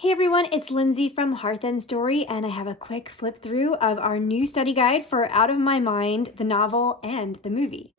Hey everyone, it's Lindsay from Hearth Story, and I have a quick flip through of our new study guide for Out of My Mind, the novel, and the movie.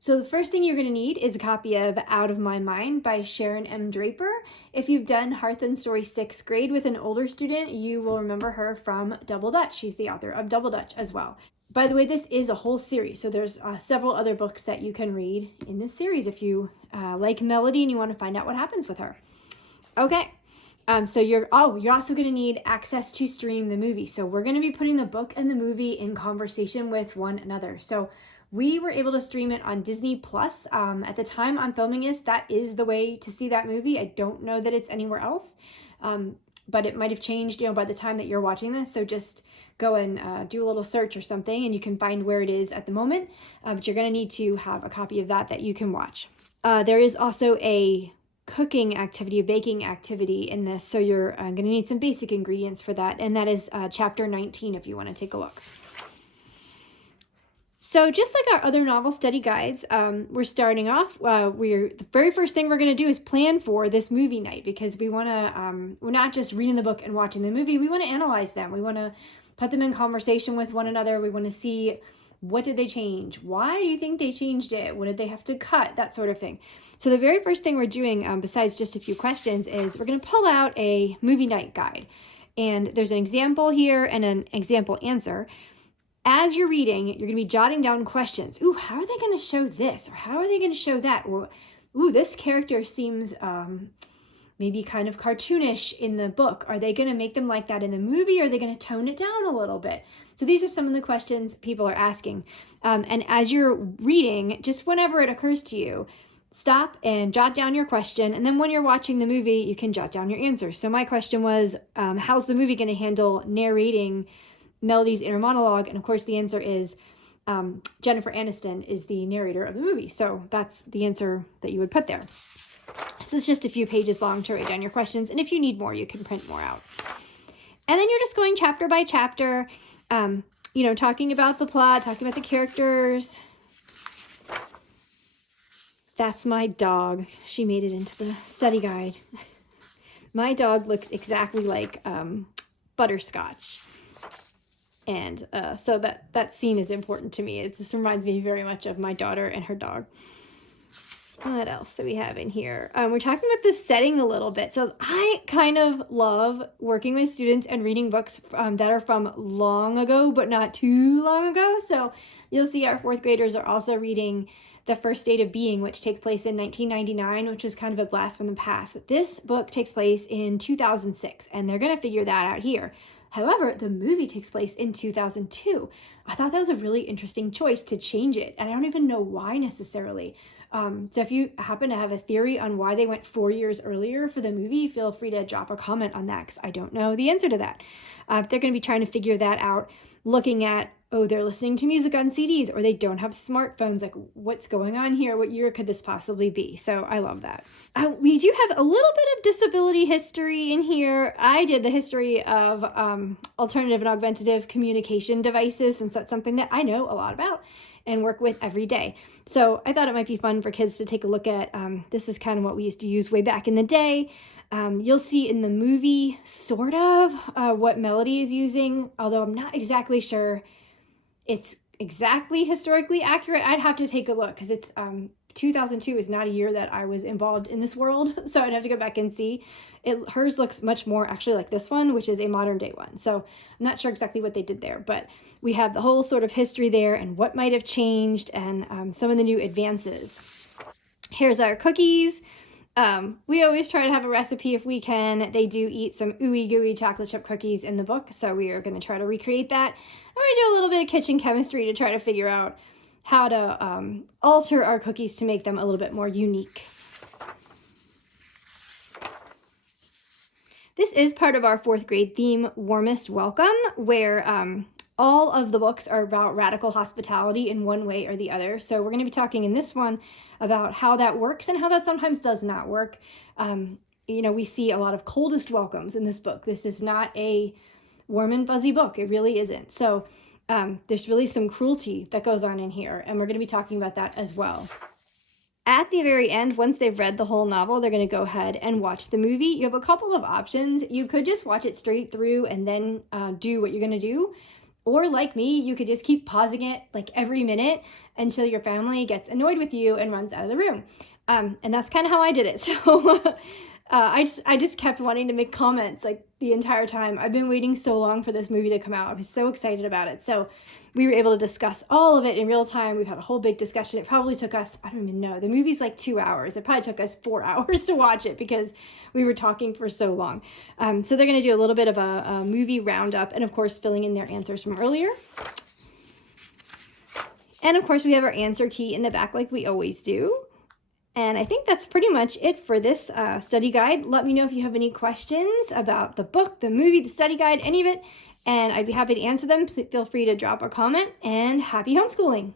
So the first thing you're going to need is a copy of Out of My Mind by Sharon M. Draper. If you've done Hearth Story 6th grade with an older student, you will remember her from Double Dutch. She's the author of Double Dutch as well. By the way, this is a whole series, so there's several other books that you can read in this series if you like Melody and you want to find out what happens with her. Okay. So you're also going to need access to stream the movie. So we're going to be putting the book and the movie in conversation with one another. So we were able to stream it on Disney Plus. At the time I'm filming this, that is the way to see that movie. I don't know that it's anywhere else, but it might have changed, by the time that you're watching this. So just go and do a little search or something, and you can find where it is at the moment. But you're going to need to have a copy of that you can watch. There is also a cooking activity, a baking activity in this, so you're going to need some basic ingredients for that, and that is chapter 19 if you want to take a look. So just like our other novel study guides, we're starting off, the very first thing we're going to do is plan for this movie night, because we want to, we're not just reading the book and watching the movie, we want to analyze them, we want to put them in conversation with one another, we want to see what did they change, why do you think they changed it, what did they have to cut, that sort of thing. So the very first thing we're doing, besides just a few questions, is we're going to pull out a movie night guide. And there's an example here and an example answer. As you're reading, you're going to be jotting down questions. Ooh, how are they going to show this? Or how are they going to show that? Or, ooh, this character seems maybe kind of cartoonish in the book. Are they going to make them like that in the movie? Or are they going to tone it down a little bit? So these are some of the questions people are asking. And as you're reading, just whenever it occurs to you, stop and jot down your question. And then when you're watching the movie, you can jot down your answer. So my question was, how's the movie going to handle narrating Melody's inner monologue? And of course the answer is Jennifer Aniston is the narrator of the movie. So that's the answer that you would put there. So it's just a few pages long to write down your questions. And if you need more, you can print more out. And then you're just going chapter by chapter, talking about the plot, talking about the characters. That's my dog. She made it into the study guide. My dog looks exactly like Butterscotch. And so that scene is important to me. This reminds me very much of my daughter and her dog. What else do we have in here? We're talking about the setting a little bit. So I kind of love working with students and reading books that are from long ago, but not too long ago. So you'll see our fourth graders are also reading The First State of Being, which takes place in 1999, which is kind of a blast from the past. But this book takes place in 2006, and they're going to figure that out here. However, the movie takes place in 2002. I thought that was a really interesting choice to change it, and I don't even know why necessarily. So if you happen to have a theory on why they went 4 years earlier for the movie, feel free to drop a comment on that, because I don't know the answer to that. If they're going to be trying to figure that out, looking at, they're listening to music on CDs, or they don't have smartphones, like what's going on here? What year could this possibly be? So I love that. We do have a little bit of disability history in here. I did the history of alternative and augmentative communication devices, since that's something that I know a lot about and work with every day. So I thought it might be fun for kids to take a look at. This is kind of what we used to use way back in the day. You'll see in the movie sort of what Melody is using, although I'm not exactly sure it's exactly historically accurate. I'd have to take a look, because it's 2002 is not a year that I was involved in this world, so I'd have to go back and see. Hers looks much more actually like this one, which is a modern day one. So I'm not sure exactly what they did there, but we have the whole sort of history there and what might have changed, and some of the new advances. Here's our cookies. We always try to have a recipe if we can. They do eat some ooey gooey chocolate chip cookies in the book, so we are going to try to recreate that. And we do a little bit of kitchen chemistry to try to figure out how to alter our cookies to make them a little bit more unique. This is part of our fourth grade theme, Warmest Welcome, where all of the books are about radical hospitality in one way or the other. So we're going to be talking in this one about how that works and how that sometimes does not work. We see a lot of coldest welcomes in this book. This is not a warm and fuzzy book. It really isn't. So there's really some cruelty that goes on in here, and we're going to be talking about that as well. At the very end, once they've read the whole novel, they're going to go ahead and watch the movie. You have a couple of options. You could just watch it straight through and then do what you're going to do. Or like me, you could just keep pausing it like every minute until your family gets annoyed with you and runs out of the room. And that's kind of how I did it. So I just kept wanting to make comments like the entire time. I've been waiting so long for this movie to come out. I was so excited about it. So we were able to discuss all of it in real time. We've had a whole big discussion. It probably took us, I don't even know, the movie's like 2 hours. It probably took us 4 hours to watch it because we were talking for so long. So they're going to do a little bit of a movie roundup and, of course, filling in their answers from earlier. And, of course, we have our answer key in the back like we always do. And I think that's pretty much it for this study guide. Let me know if you have any questions about the book, the movie, the study guide, any of it. And I'd be happy to answer them. Feel free to drop a comment, and happy homeschooling.